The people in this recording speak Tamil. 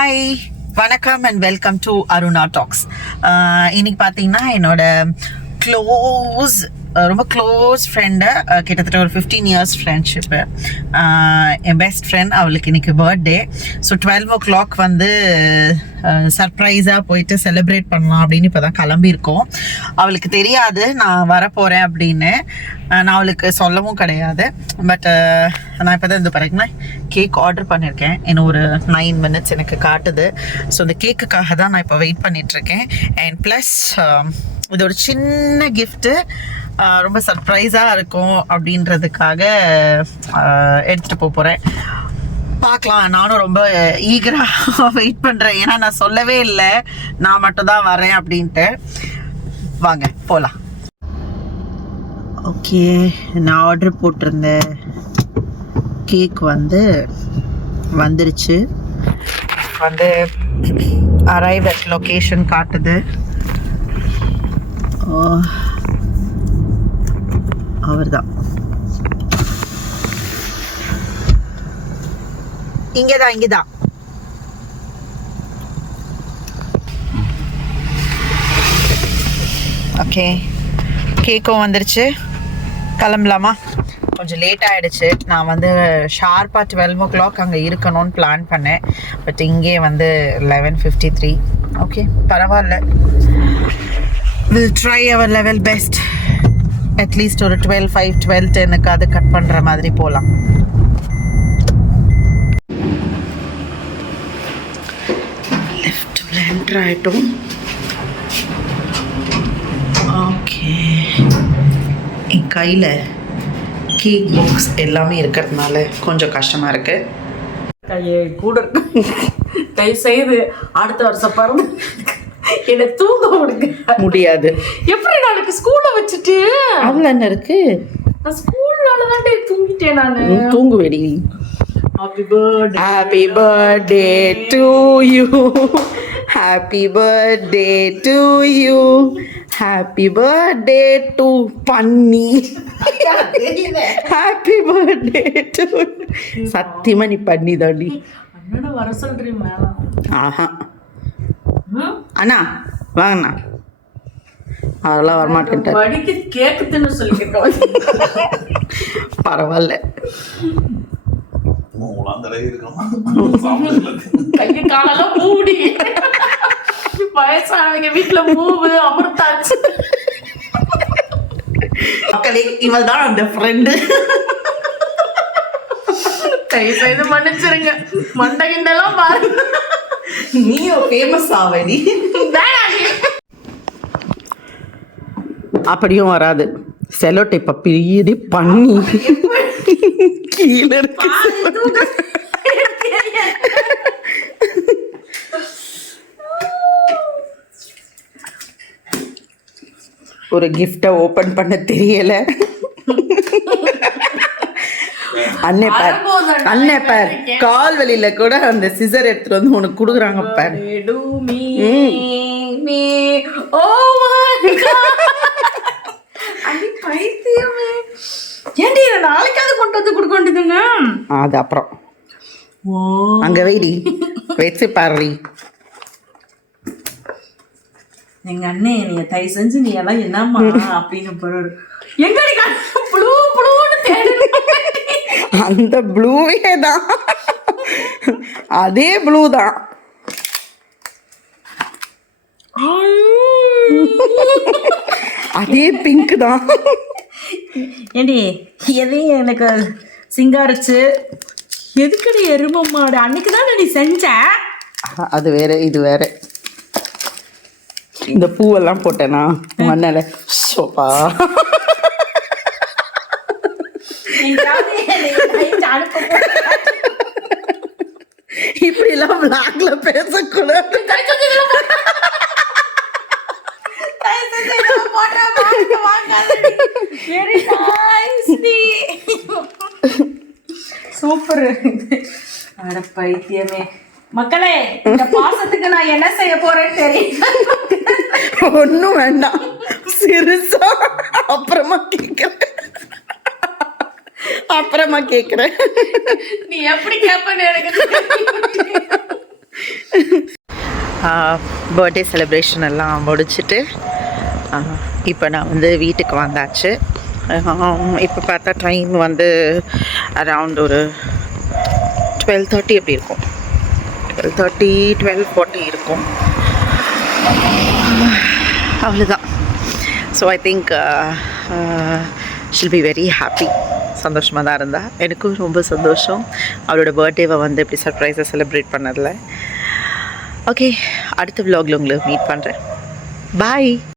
ஹாய், வணக்கம் and welcome to Aruna talks. இன்னைக்கு பார்த்தீங்கன்னா என்னோட ரொம்ப க்ளோஸ் ஃப்ரெண்டு, கிட்டத்தட்ட ஒரு 15 years ஃப்ரெண்ட்ஷிப்பு. என் பெஸ்ட் ஃப்ரெண்ட், அவளுக்கு இன்னைக்கு பர்த்டே. ஸோ 12 o'clock வந்து சர்ப்ரைஸாக போயிட்டு செலிப்ரேட் பண்ணலாம் அப்படின்னு இப்போ தான் கிளம்பியிருக்கோம். அவளுக்கு தெரியாது நான் வரப்போகிறேன் அப்படின்னு. நான் அவளுக்கு சொல்லவும் கிடையாது. பட் நான் இப்போ தான் இந்த பாருங்கன்னா கேக் ஆர்டர் பண்ணியிருக்கேன். இன்னும் ஒரு 9 minutes எனக்கு காட்டுது. ஸோ இந்த கேக்குக்காக தான் நான் இப்போ வெயிட் பண்ணிகிட்ருக்கேன். அண்ட் ப்ளஸ் இது ஒரு சின்ன கிஃப்ட்டு, ரொம்ப சர்ப்ரைஸாக இருக்கும் அப்படின்றதுக்காக எடுத்துகிட்டு போகிறேன். பார்க்கலாம். நானும் ரொம்ப ஈகராக வெயிட் பண்ணுறேன். ஏன்னா நான் சொல்லவே இல்லை நான் மட்டும் தான் வரேன் அப்படின்ட்டு. வாங்க போகலாம். ஓகே, நான் ஆர்டர் போட்டிருந்த கேக் வந்துருச்சு. அரைவ் அட் லொக்கேஷன் காட்டுது. அவர் தான் இங்கேதான். ஓகே, கேக்கும் வந்துருச்சு. கிளம்பலாமா? கொஞ்சம் லேட் ஆகிடுச்சு. நான் ஷார்ப்பாக 12 o'clock அங்கே இருக்கணும்னு பிளான் பண்ணேன். பட் இங்கே 11:53. ஓகே, பரவாயில்ல. Will try our level best. At least ஒரு 12:05 12:10 அது கட் பண்ணுற மாதிரி போகலாம். லெஃப்டில் என்ட்ரு ஆகிட்டோம். ஓகே, என் கையில் கேக் பாக்ஸ் எல்லாமே இருக்கிறதுனால கொஞ்சம் கஷ்டமாக இருக்குது. கையை கூட தயவு செய்து அடுத்த வருஷம் பாருங்க என்னை தூங்க விடுங்க. முடியாது. எப்படி நாளைக்கு ஸ்கூல்ல வச்சுட்டு அதில் என்ன இருக்கு? நான் ஸ்கூல்னால தான் தூங்கிட்டேன். நான் தூங்குவேடி. Happy birthday, happy birthday to you, happy birthday to you, happy birthday to பன்னி, ஹாப்பி பர்த்டே டு. சத்தியமா நீ பண்ணி தாண்டி அண்ணனை வர சொல்றீங்க மேல. ஆஹா அண்ணா வாங்கண்ணா. அதெல்லாம் வரமாட்டேன். படிக்க கேக்குதுன்னு சொல்லிக்கிட்டோம். பரவாயில்ல. கையை காலெல்லாம் மூடி வயசானவங்க வீட்டுல மூவு அமர்த்தாச்சு. மக்களே, இவள் தான் அந்த ஃப்ரெண்டு. தயவு செய்து மன்னிச்சிருங்க. மண்டை கிண்டெல்லாம் பாருங்க. நீயும் ஃபேமஸ் ஆவடி. அப்படியும் வராது. செலோ டேப்பை பிரிடி பண்ணி கீழே இருக்கு. ஒரு கிஃப்டை ஓபன் பண்ண தெரியல. அண்ணே பார், கால் வலியில கூட அந்த சிசர் எடுத்துட்டு வந்து உனக்கு கொடுக்குறாங்க பார். ஏன்டி நாளைக்காவது கொண்டு வந்து கொடுக்க வேண்டியதுங்க. அது அப்புறம் அங்க வெயிடி வச்சு பாரு. எங்க அண்ணே நீங்க தயவு செஞ்சு நீ எல்லாம் என்னம்மா அப்படின்னு போறாரு. எங்கடி ப்ளூ ப்ளூன்னு தேடு. அந்த ப்ளூவே தான், அதே ப்ளூ தான். அதே பிங்க் தான். ஏண்டி எதையும் எனக்கு சிங்காரிச்சு எதுக்கடி எரும மாடு அன்னைக்கு தான் நீ செஞ்ச. அது வேற இது வேற. இந்த பூவெல்லாம் போட்டேனா மண்ணல சோப்பா. இப்படி எல்லாம் பிளாக்ல பேசக்கூடாது. சூப்பர். அட பைத்தியமே. மக்களே, இந்த பாசத்துக்கு நான் என்ன செய்ய போறேன்னு தெரியும். ஒன்னும் வேண்டாம், சிறுசா அப்புறமா கேக்குறேன். நீ எப்படி கேப்பன்னு எனக்கு பர்த்டே செலிப்ரேஷன் எல்லாம் முடிச்சுட்டு இப்போ நான் வந்து வீட்டுக்கு வந்தாச்சு. இப்போ பார்த்தா டைம் வந்து அரவுண்ட் ஒரு 12:30 எப்படி இருக்கும், 12:30 12:40 இருக்கும். அவ்வளோதான். So I think she'll be very happy. சந்தோஷமாக தான் இருந்தா. எனக்கும் ரொம்ப சந்தோஷம் அவளோட பர்த்டேவை வந்து இப்படி சர்ப்ரைஸாக செலிப்ரேட் பண்ணதில். ஓகே, அடுத்த vlogல உங்களை மீட் பண்ணுறேன். பாய்.